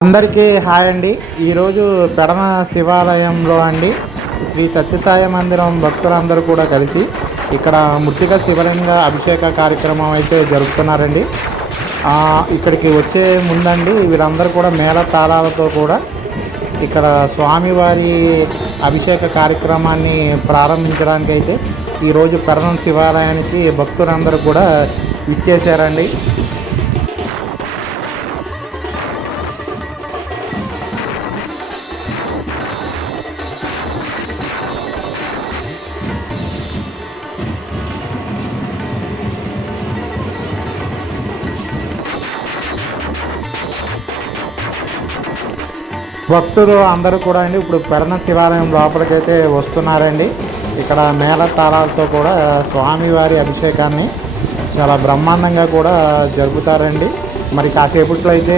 అందరికీ హాయ్ అండి. ఈరోజు పెడమ శివాలయంలో అండి శ్రీ సత్యసాయి మందిరం భక్తులందరూ కూడా కలిసి ఇక్కడ మృతిక శివలింగ అభిషేక కార్యక్రమం అయితే జరుపుతున్నారండి. ఇక్కడికి వచ్చే ముందండి వీరందరూ కూడా మేళ తాళాలతో కూడా ఇక్కడ స్వామివారి అభిషేక కార్యక్రమాన్ని ప్రారంభించడానికి అయితే ఈరోజు పెడన శివాలయానికి భక్తులందరూ కూడా ఇచ్చేశారండి భక్తులు అందరూ కూడా అండి. ఇప్పుడు పెడన శివాలయం లోపలికైతే వస్తున్నారండి. ఇక్కడ మేళ తారాలతో కూడా స్వామివారి అభిషేకాన్ని చాలా బ్రహ్మాండంగా కూడా జరుపుతారండి. మరి కాసేపట్లో అయితే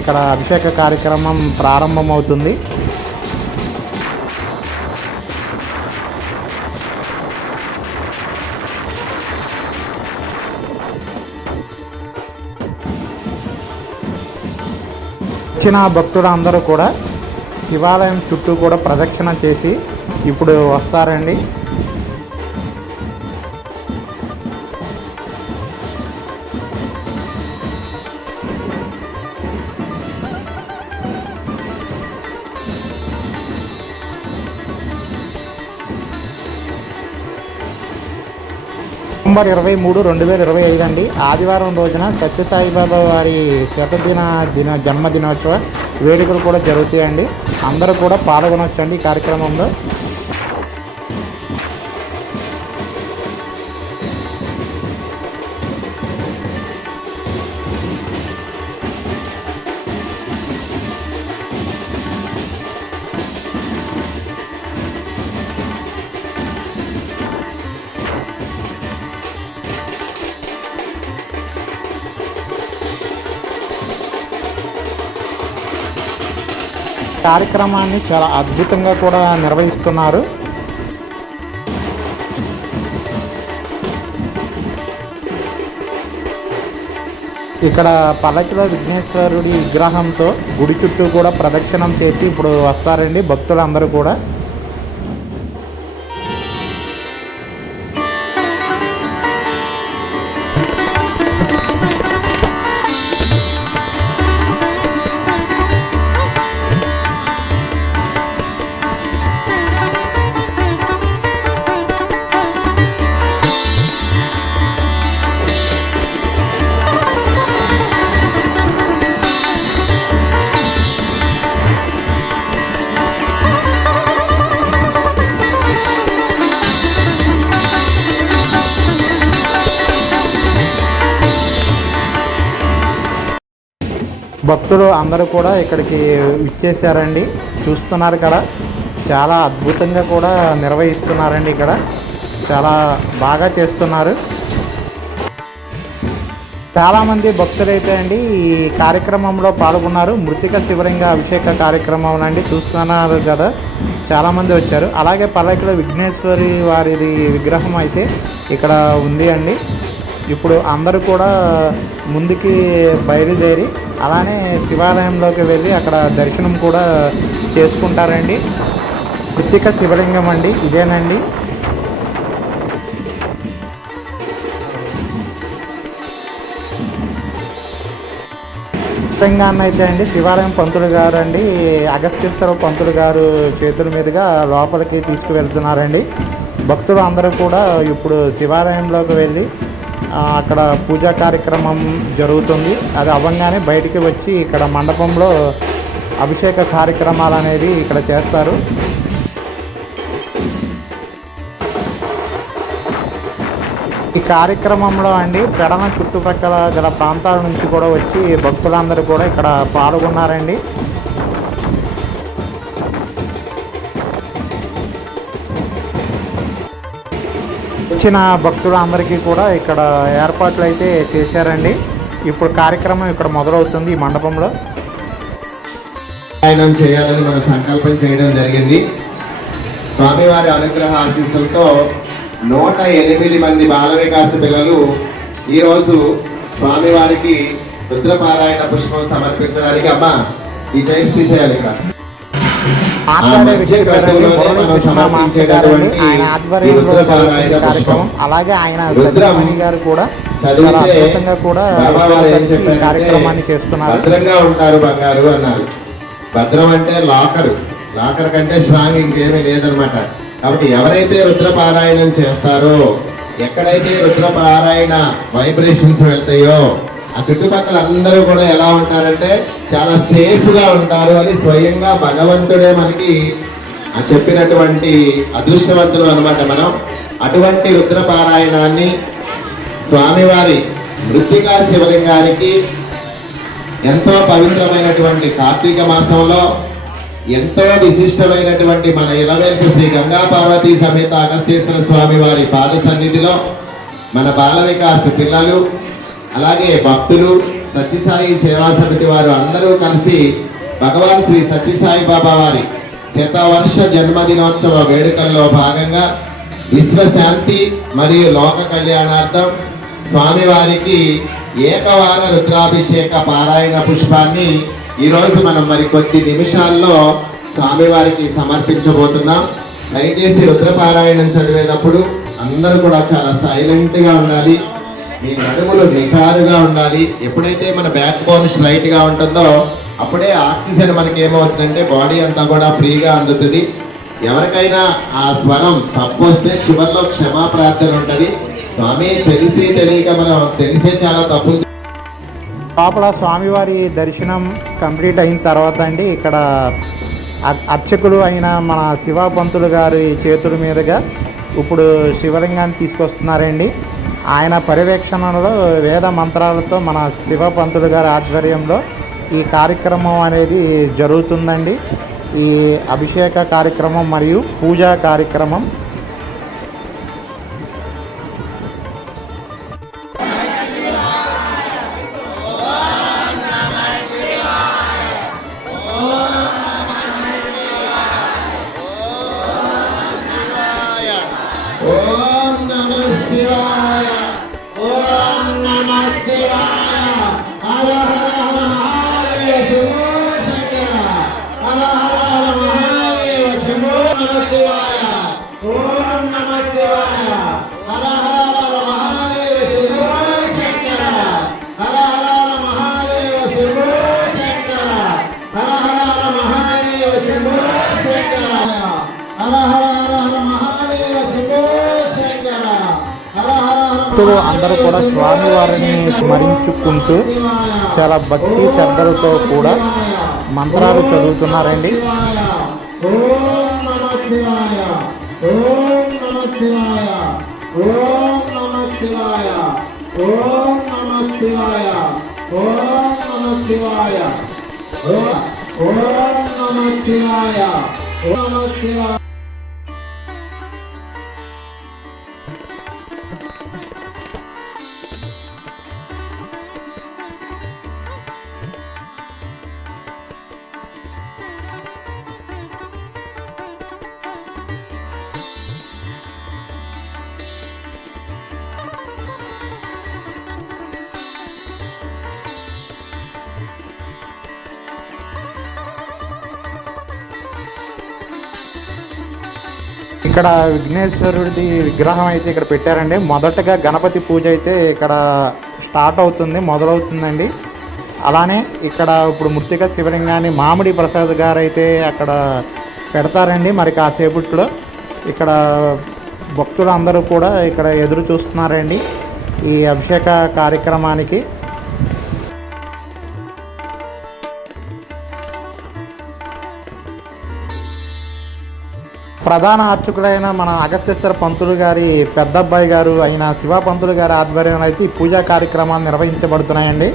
ఇక్కడ అభిషేక కార్యక్రమం ప్రారంభమవుతుంది. వచ్చిన భక్తులందరూ కూడా శివాలయం చుట్టూ కూడా ప్రదక్షిణ చేసి ఇప్పుడు వస్తారండి. నవంబర్ ఇరవై మూడు రెండు వేల ఇరవై ఐదు అండి. ఆదివారం రోజున సత్యసాయిబాబా వారి శతదిన దిన జన్మదినోత్సవ వేడుకలు కూడా జరుగుతాయండి. అందరూ కూడా పాల్గొనొచ్చండి ఈ కార్యక్రమంలో. కార్యక్రమాన్ని చాలా అద్భుతంగా కూడా నిర్వహిస్తున్నారు. ఇక్కడ పల్లకిల విఘ్నేశ్వరుడి విగ్రహంతో గుడి చుట్టూ కూడా ప్రదక్షిణం చేసి ఇప్పుడు వస్తారండి భక్తులందరూ కూడా. భక్తులు అందరూ కూడా ఇక్కడికి ఇచ్చేసారండి చూస్తున్నారు ఇక్కడ. చాలా అద్భుతంగా కూడా నిర్వహిస్తున్నారండి ఇక్కడ. చాలా బాగా చేస్తున్నారు. చాలామంది భక్తులైతే అండి ఈ కార్యక్రమంలో పాల్గొన్నారు. మృతిక శివలింగ అభిషేక కార్యక్రమం అండి చూస్తున్నారు కదా. చాలామంది వచ్చారు. అలాగే పల్లకిలో విఘ్నేశ్వరి వారిది విగ్రహం అయితే ఇక్కడ ఉంది అండి. ఇప్పుడు అందరూ కూడా ముందుకి బయలుదేరి అలానే శివాలయంలోకి వెళ్ళి అక్కడ దర్శనం కూడా చేసుకుంటారండి. కృతిక శివలింగం అండి ఇదేనండి. తెలంగాణ అయితే అండి శివాలయం పంతులు గారు అండి అగస్త్యేశ్వర పంతులు గారు చేతుల మీదుగా లోపలికి తీసుకువెళ్తున్నారండి. భక్తులు అందరూ కూడా ఇప్పుడు శివాలయంలోకి వెళ్ళి అక్కడ పూజా కార్యక్రమం జరుగుతుంది. అది అవ్వగానే బయటికి వచ్చి ఇక్కడ మండపంలో అభిషేక కార్యక్రమాలు అనేవి ఇక్కడ చేస్తారు. ఈ కార్యక్రమంలో అండి పెడన చుట్టుపక్కల గల ప్రాంతాల నుంచి కూడా వచ్చి భక్తులందరూ కూడా ఇక్కడ పాల్గొన్నారండి. వచ్చిన భక్తులందరికీ కూడా ఇక్కడ ఏర్పాట్లు అయితే చేశారండి. ఇప్పుడు కార్యక్రమం ఇక్కడ మొదలవుతుంది ఈ మండపంలో. ఆయన చేయాలని మనం సంకల్పం చేయడం జరిగింది. స్వామివారి అనుగ్రహ ఆశీస్సులతో నూట ఎనిమిది మంది బాల వికాస పిల్లలు ఈరోజు స్వామివారికి రుద్రపారాయణ పుష్పం సమర్పించడానికి అమ్మ ఈ చైర్స్ తీసేయాలి ఇక్కడ. మాట్లాడే క్రతువులోనే మురళీ కృష్ణ మాస్టర్ గారండి ఆయన ఆధ్వర్యంలో కార్యక్రమం. అలాగే ఆయన సత్యమణి గారు కూడా చాలా అద్భుతంగా కూడా కలిసి కార్యక్రమాన్ని చేస్తున్నారు. భద్రంగా ఉంటారు బంగారు అన్నారు. భద్రం అంటే లాకరు. లాకర్ కంటే స్ట్రాంగ్ ఇంకేమీ లేదనమాట కాబట్టి ఎవరైతే రుద్రపారాయణం చేస్తారో ఎక్కడైతే రుద్రపారాయణ వైబ్రేషన్స్ వెళ్తాయో ఆ చుట్టుపక్కల అందరూ కూడా ఎలా ఉంటారంటే చాలా సేఫ్గా ఉంటారు అని స్వయంగా భగవంతుడే మనకి చెప్పినటువంటి అదృష్టవంతులు అనమాట మనం. అటువంటి రుద్రపారాయణాన్ని స్వామివారి మృతికా శివలింగానికి ఎంతో పవిత్రమైనటువంటి కార్తీక మాసంలో ఎంతో విశిష్టమైనటువంటి మన ఇలవేల్పు శ్రీ గంగా పార్వతీ సమేత అగస్తేశ్వర స్వామి వారి పాద సన్నిధిలో మన బాల వికాస్ పిల్లలు అలాగే భక్తులు సత్యసాయి సేవా సమితి వారు అందరూ కలిసి భగవాన్ శ్రీ సత్యసాయి బాబా వారి శతవర్ష జన్మదినోత్సవ వేడుకల్లో భాగంగా విశ్వశాంతి మరియు లోక కళ్యాణార్థం స్వామివారికి ఏకవార రుద్రాభిషేక పారాయణ పుష్పాన్ని ఈరోజు మనం మరి కొద్ది నిమిషాల్లో స్వామివారికి సమర్పించబోతున్నాం. దయచేసి రుద్రపారాయణం చదివేటప్పుడు అందరూ కూడా చాలా సైలెంట్గా ఉండాలి. మీ నడుములు నిఖారుగా ఉండాలి. ఎప్పుడైతే మన బ్యాక్ బోన్ స్ట్రైట్గా ఉంటుందో అప్పుడే ఆక్సిజన్ మనకి ఏమవుతుందంటే బాడీ అంతా కూడా ఫ్రీగా అందుతుంది. ఎవరికైనా ఆ స్వరం తప్పు వస్తే చివరిలో క్షమా ప్రార్థన స్వామి తెలిసి తెలియక మనం తెలిసే చాలా తప్పులు లోపల స్వామివారి దర్శనం కంప్లీట్ అయిన తర్వాత అండి ఇక్కడ అర్- అర్చకులు అయిన మన శివ పంతులు గారి చేతుల మీదుగా ఇప్పుడు శివలింగాన్ని తీసుకొస్తున్నారండి. ఆయన పర్యవేక్షణలో వేద మంత్రాలతో మన శివ పంతులు గారి ఆధ్వర్యంలో ఈ కార్యక్రమం అనేది జరుగుతుందండి. ఈ అభిషేక కార్యక్రమం మరియు పూజా కార్యక్రమం భక్తులు అందరూ కూడా స్వామివారిని స్మరించుకుంటూ చాలా భక్తి శ్రద్ధలతో కూడా మంత్రాలు చదువుతున్నారండి. ఓం నమ శివాయ. ఓం నమ శివాయ. ఇక్కడ విఘ్నేశ్వరుడి విగ్రహం అయితే ఇక్కడ పెట్టారండి. మొదటగా గణపతి పూజ అయితే ఇక్కడ స్టార్ట్ అవుతుంది మొదలవుతుందండి. అలానే ఇక్కడ ఇప్పుడు మృతిక శివలింగాన్ని మామిడి ప్రసాద్ గారు అయితే అక్కడ పెడతారండి. మరి కాసేపట్లో ఇక్కడ భక్తులు అందరూ కూడా ఇక్కడ ఎదురు చూస్తున్నారండి ఈ అభిషేక కార్యక్రమానికి. ప్రధాన అర్చకులైన మన అగస్త్యేశ్వర పంతులు గారి పెద్ద అబ్బాయి గారు అయిన శివ పంతులు గారి ఆధ్వర్యంలో అయితే ఈ పూజా కార్యక్రమాలు నిర్వహించబడుతున్నాయండి.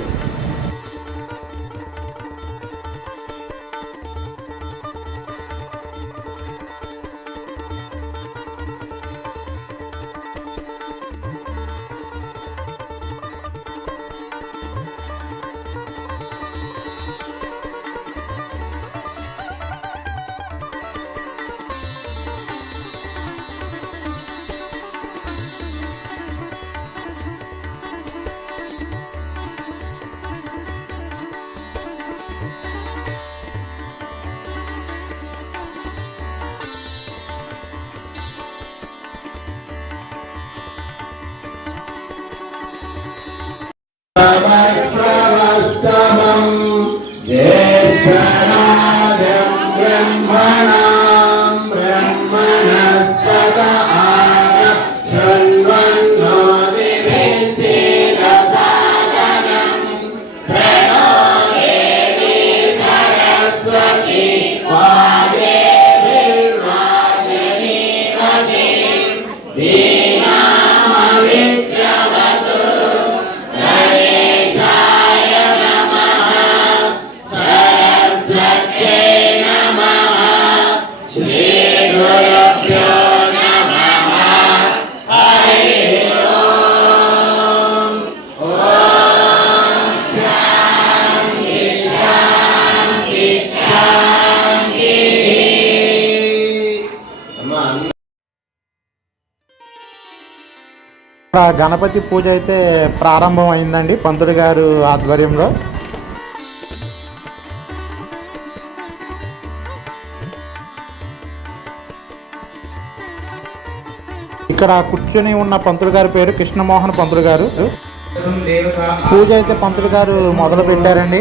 సవస్రవస్తమం జ్యేష్ఠరాజం బ్రహ్మణాం బ్రహ్మణస్పద Yeah. గణపతి పూజ అయితే ప్రారంభం అయిందండి పంతుడు గారు ఆధ్వర్యంలో. ఇక్కడ కూర్చొని ఉన్న పంతులు గారి పేరు కృష్ణమోహన్ పంతులు గారు. పూజ అయితే పంతులు గారు మొదలు పెట్టారండి.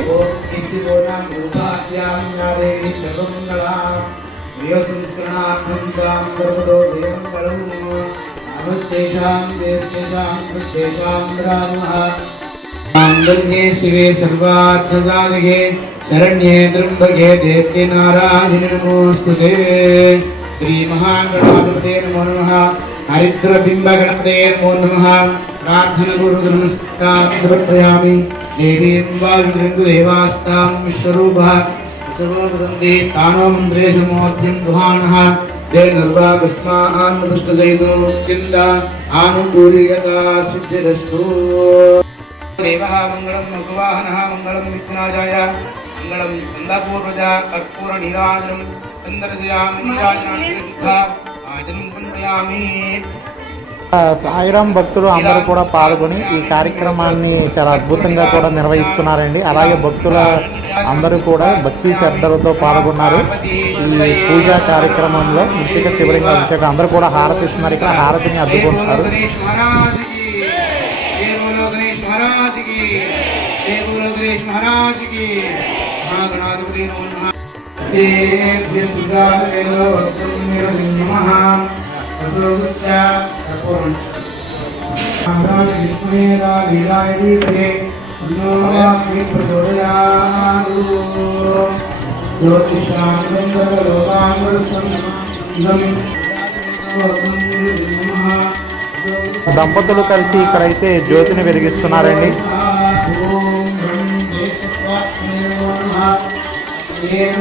माङ्गल्ये शिवे सर्वार्थसाधिके शरण्ये त्र्यम्बके देव्ये नारायणे नमोऽस्तु ते श्रीमहागणाधिपते नमो नमः हरिद्रबिम्बगणपते नमो नमः प्रार्थनगुरुनमस्कां समर्पयामि देवीं वायुदेवास्तां विश्वरूपः सर्ववदन्ति स्थानो मन्त्रेषु मोद्यं गुहाणः జైర్వాకస్మాన్పృష్టజైను కింద ఆనుకూలీయత సిద్ధిరస్తు. దేవః మంగళం మగువాహనః మంగళం విఘ్నాజాయ మంగళం స్కందపూర్వజ కర్పూర నీరాజనం చంద్రజయామి నీరాజనాన్ని శుద్ధ ఆజనం సాయిరాం భక్తులు అందరూ కూడా పాల్గొని ఈ కార్యక్రమాన్ని చాలా అద్భుతంగా కూడా నిర్వహిస్తున్నారండి. అలాగే భక్తుల అందరూ కూడా భక్తి శ్రద్ధలతో పాల్గొన్నారు. ఈ పూజా కార్యక్రమంలో మృతిక శివలింగ అభిషేకం అందరూ కూడా హారతి ఇస్తున్నారు ఇక్కడ హారతిని అద్దుకుంటున్నారు. దంపతులు కలిసి ఇక్కడైతే జ్యోతిని వెలిగిస్తున్నారండి. ఏం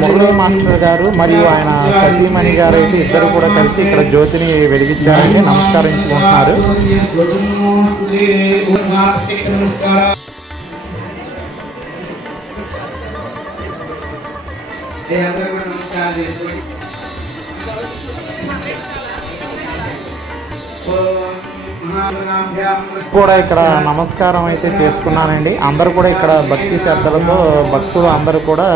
మురళీ మాస్టర్ గారు మరియు ఆయన సతీమణి గారు అయితే ఇద్దరు కూడా కలిసి ఇక్కడ జ్యోతిని వెలిగించారని నమస్కరించుకుంటున్నారు. నమస్కారం. కూడా ఇక్కడ నమస్కారం అయితే చేసుకున్నానండి. అందరూ కూడా ఇక్కడ భక్తి శ్రద్ధలతో భక్తులు అందరూ కూడా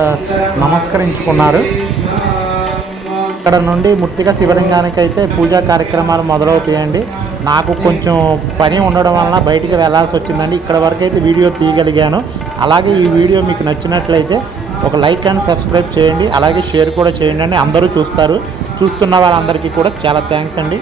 నమస్కరించుకున్నారు. ఇక్కడ నుండి మృతిక శివలింగానికి అయితే పూజా కార్యక్రమాలు మొదలవుతాయండి. నాకు కొంచెం పని ఉండడం వలన బయటికి వెళ్ళాల్సి వచ్చిందండి. ఇక్కడ వరకు అయితే వీడియో తీయగలిగాను. అలాగే ఈ వీడియో మీకు నచ్చినట్లయితే ఒక లైక్ అండ్ సబ్స్క్రైబ్ చేయండి. అలాగే షేర్ కూడా చేయండి అండి. అందరూ చూస్తారు. చూస్తున్న వాళ్ళందరికీ కూడా చాలా థ్యాంక్స్ అండి.